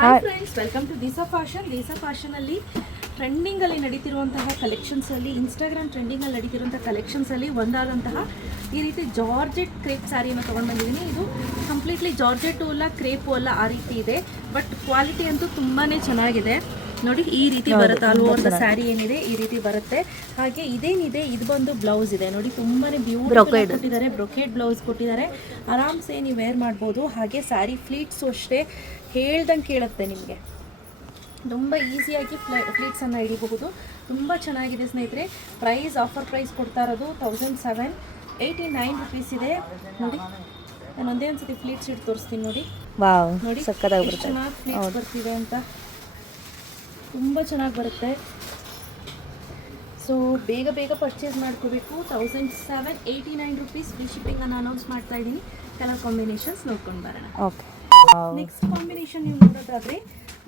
Hi friends, welcome to Deesa fashion. Deesa ಫ್ಯಾಷನಲ್ಲಿ ಟ್ರೆಂಡಿಂಗಲ್ಲಿ ನಡೀತಿರುವಂತಹ ಕಲೆಕ್ಷನ್ಸಲ್ಲಿ, ಇನ್ಸ್ಟಾಗ್ರಾಮ್ ಟ್ರೆಂಡಿಂಗಲ್ಲಿ ನಡೀತಿರುವಂಥ ಕಲೆಕ್ಷನ್ಸಲ್ಲಿ ಒಂದಾದಂತಹ ಈ ರೀತಿ ಜಾರ್ಜೆಟ್ ಕ್ರೇಪ್ ಸ್ಯಾರಿಯನ್ನು ತೊಗೊಂಡು ಬಂದಿದ್ದೀನಿ. ಇದು ಕಂಪ್ಲೀಟ್ಲಿ ಜಾರ್ಜೆಟು ಅಲ್ಲ, ಕ್ರೇಪು ಅಲ್ಲ, ಆ ರೀತಿ ಇದೆ. ಬಟ್ ಕ್ವಾಲಿಟಿ ಅಂತೂ ತುಂಬಾ ಚೆನ್ನಾಗಿದೆ. ನೋಡಿ, ಈ ರೀತಿ ಬರುತ್ತೆ. ಆಲ್ ಓವರ್ ದ ಸ್ಯಾರಿ ಏನಿದೆ ಈ ರೀತಿ ಬರುತ್ತೆ. ಹಾಗೆ ಇದೇನಿದೆ, ಇದು ಬಂದು ಬ್ಲೌಸ್ ಇದೆ ನೋಡಿ, ತುಂಬಾ ಬ್ಯೂಟಿಫುಲ್ ಕೊಟ್ಟಿದ್ದಾರೆ. ಬ್ರೊಕೇಡ್ ಬ್ಲೌಸ್ ಕೊಟ್ಟಿದ್ದಾರೆ. ಆರಾಮ್ಸೆ ನೀವು ವೇರ್ ಮಾಡ್ಬೋದು. ಹಾಗೆ ಸ್ಯಾರಿ ಫ್ಲೀಟ್ಸು ಅಷ್ಟೇ ಹೇಳ್ದಂಗೆ ಕೇಳುತ್ತೆ ನಿಮಗೆ. ತುಂಬ ಈಸಿಯಾಗಿ ಫ್ಲೀಟ್ಸನ್ನು ಹಿಡಿಬಹುದು. ತುಂಬ ಚೆನ್ನಾಗಿದೆ ಸ್ನೇಹಿತರೆ. ಪ್ರೈಸ್, ಆಫರ್ ಪ್ರೈಸ್ ಕೊಡ್ತಾ ಇರೋದು 1789 ರುಪೀಸ್ ಇದೆ. ನೋಡಿ, ನಾನು ಒಂದೇ ಒಂದು ಸತಿ ಫ್ಲೀಟ್ಸ್ ಹಿಡಿದು ತೋರಿಸ್ತೀನಿ. ನೋಡಿ ನೋಡಿ ಎಷ್ಟು ಚೆನ್ನಾಗಿ ಫ್ಲೀಟ್ಸ್ ಬರ್ತಿದೆ ಅಂತ. ತುಂಬ ಚೆನ್ನಾಗಿ ಬರುತ್ತೆ. ಸೊ ಬೇಗ ಬೇಗ ಪರ್ಚೇಸ್ ಮಾಡ್ಕೋಬೇಕು. 1789 ರುಪೀಸ್. ಫ್ರೀ ಶಿಪ್ಪಿಂಗನ್ನು ಅನೌನ್ಸ್ ಮಾಡ್ತಾ ಇದ್ದೀನಿ. ಕಲರ್ ಕಾಂಬಿನೇಷನ್ಸ್ ನೋಡ್ಕೊಂಡು ಬರೋಣ. ನೆಕ್ಸ್ಟ್ ಕಾಂಬಿನೇಷನ್ ನೀವು ನೋಡೋದಾದರೆ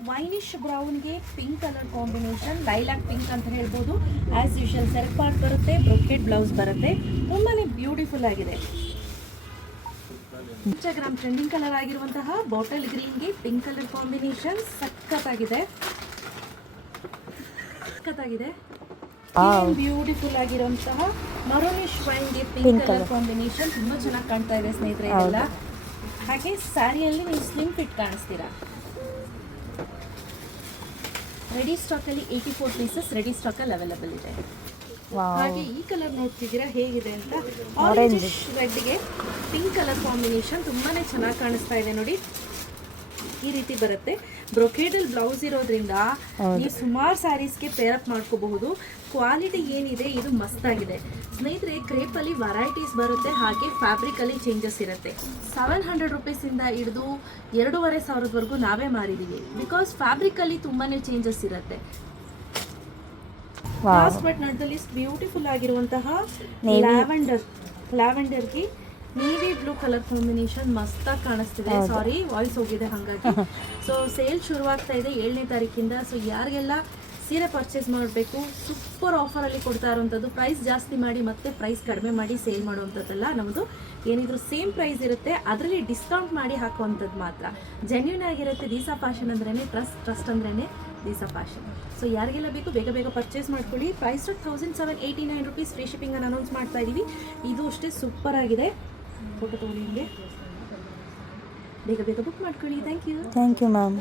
ವೈನಿಶ್ ಬ್ರೌನ್ಗೆ pink colour combination, lilac pink ಅಂತ ಹೇಳ್ಬೋದು. ಆ್ಯಸ್ ಯೂಶಲ್ ಸೆಲ್ಫ್ ಪಾರ್ಟ್ ಬರುತ್ತೆ, ಬ್ರೊಕೆಟ್ ಬ್ಲೌಸ್ ಬರುತ್ತೆ. ತುಂಬಾ ಬ್ಯೂಟಿಫುಲ್ ಆಗಿದೆ. ಇನ್ಸ್ಟಾಗ್ರಾಮ್ ಟ್ರೆಂಡಿಂಗ್ ಕಲರ್ ಆಗಿರುವಂತಹ ಬಾಟಲ್ ಗ್ರೀನ್ಗೆ ಪಿಂಕ್ ಕಲರ್ ಕಾಂಬಿನೇಷನ್ ಸಖತ್ತಾಗಿದೆ. ಬ್ಯೂಟಿಫುಲ್ ಆಗಿರುವಂತಹ ಮರೂನಿಶ್ ವೈನ್ಗೆ ಪಿಂಕ್ ಕಲರ್ ಕಾಂಬಿನೇಷನ್ ತುಂಬಾ ಚೆನ್ನಾಗಿ ಕಾಣ್ತಾ ಇದೆ ಸ್ನೇಹಿತರೆ ಇದೆಲ್ಲ. ಹಾಗೆ ಸ್ಯಾರಿಯಲ್ಲಿ ನೀವು ಸ್ಲಿಮ್ ಫಿಟ್ ಕಾಣಿಸ್ತೀರಾ. ರೆಡಿ ಸ್ಟಾಕಲ್ಲಿ 84 ಪೀಸಸ್ ರೆಡಿ ಸ್ಟಾಕಲ್ಲಿ ಅವೈಲೇಬಲ್ ಇದೆ. ಹಾಗೆ ಈ ಕಲರ್ ನೋಡ್ತಿದ್ದೀರಾ ಹೇಗಿದೆ ಅಂತ. ಆರೆಂಜ್ ರೆಡ್ಗೆ ಪಿಂಕ್ ಕಲರ್ ಕಾಂಬಿನೇಷನ್ ತುಂಬಾ ಚೆನ್ನಾಗಿ ಕಾಣಿಸ್ತಾ ಇದೆ ನೋಡಿ. ಈ ರೀತಿ ಬರುತ್ತೆ. ಬ್ರೊಕೇಡಲ್ ಬ್ಲೌಸ್ ಇರೋದ್ರಿಂದ ನೀವು ಸುಮಾರು ಸ್ಯಾರೀಸ್ಗೆ ಪೇರಪ್ ಮಾಡ್ಕೋಬಹುದು. ಕ್ವಾಲಿಟಿ ಏನಿದೆ ಇದು ಮಸ್ತಾಗಿದೆ ಸ್ನೇಹಿತರೆ. ಕ್ರೇಪಲ್ಲಿ ವೆರೈಟೀಸ್ ಬರುತ್ತೆ. ಹಾಗೆ ಫ್ಯಾಬ್ರಿಕಲ್ಲಿ ಚೇಂಜಸ್ ಇರುತ್ತೆ. 700 ರುಪೀಸಿಂದ ಹಿಡಿದು 2500ವರೆಗೂ ನಾವೇ ಮಾರಿದ್ದೀವಿ. ಬಿಕಾಸ್ ಫ್ಯಾಬ್ರಿಕಲ್ಲಿ ತುಂಬಾ ಚೇಂಜಸ್ ಇರುತ್ತೆ. Last but not the list beautiful ಆಗಿರುವಂತಹ ಲ್ಯಾವೆಂಡರ್ಗೆ ನೇವಿ ಬ್ಲೂ ಕಲರ್ ಕಾಂಬಿನೇಷನ್ ಮಸ್ತಾಗಿ ಕಾಣಿಸ್ತಿದೆ. ಸಾರಿ, ವಾಯ್ಸ್ ಹೋಗಿದೆ ಹಾಗಾಗಿ. ಸೊ ಸೇಲ್ ಶುರುವಾಗ್ತಾ ಇದೆ 7ನೇ ತಾರೀಕಿಂದ. ಸೊ ಯಾರಿಗೆಲ್ಲ ಸೀರೆ ಪರ್ಚೇಸ್ ಮಾಡಬೇಕು, ಸೂಪರ್ ಆಫರಲ್ಲಿ ಕೊಡ್ತಾ ಇರೋವಂಥದ್ದು. ಪ್ರೈಸ್ ಜಾಸ್ತಿ ಮಾಡಿ ಮತ್ತೆ ಪ್ರೈಸ್ ಕಡಿಮೆ ಮಾಡಿ ಸೇಲ್ ಮಾಡುವಂಥದ್ದಲ್ಲ ನಮ್ಮದು. ಏನಿದ್ರು ಸೇಮ್ ಪ್ರೈಸ್ ಇರುತ್ತೆ, ಅದರಲ್ಲಿ ಡಿಸ್ಕೌಂಟ್ ಮಾಡಿ ಹಾಕುವಂಥದ್ದು ಮಾತ್ರ. ಜೆನ್ಯೂನ್ ಆಗಿರುತ್ತೆ. ದೀಸಾ ಫ್ಯಾಷನ್ ಅಂದ್ರೇ ಟ್ರಸ್ಟ್ ಅಂದ್ರೇ ದೀಸಾ ಫ್ಯಾಷನ್. ಸೊ ಯಾರಿಗೆಲ್ಲ ಬೇಕು ಬೇಗ ಬೇಗ ಪರ್ಚೇಸ್ ಮಾಡ್ಕೊಳ್ಳಿ. Price 1789 rupees. ಫ್ರೀ ಶಿಪ್ಪಿಂಗನ್ನು ಅನೌನ್ಸ್ ಮಾಡ್ತಾ ಇದ್ದೀವಿ. ಇದು ಅಷ್ಟೇ ಸೂಪರ್ ಆಗಿದೆ. ಫೋಟೋ ತೊಗೊಳ್ಳಿ, ಬೇಗ ಬೇಗ ಬುಕ್ ಮಾಡ್ಕೊಳ್ಳಿ. Thank you ma'am.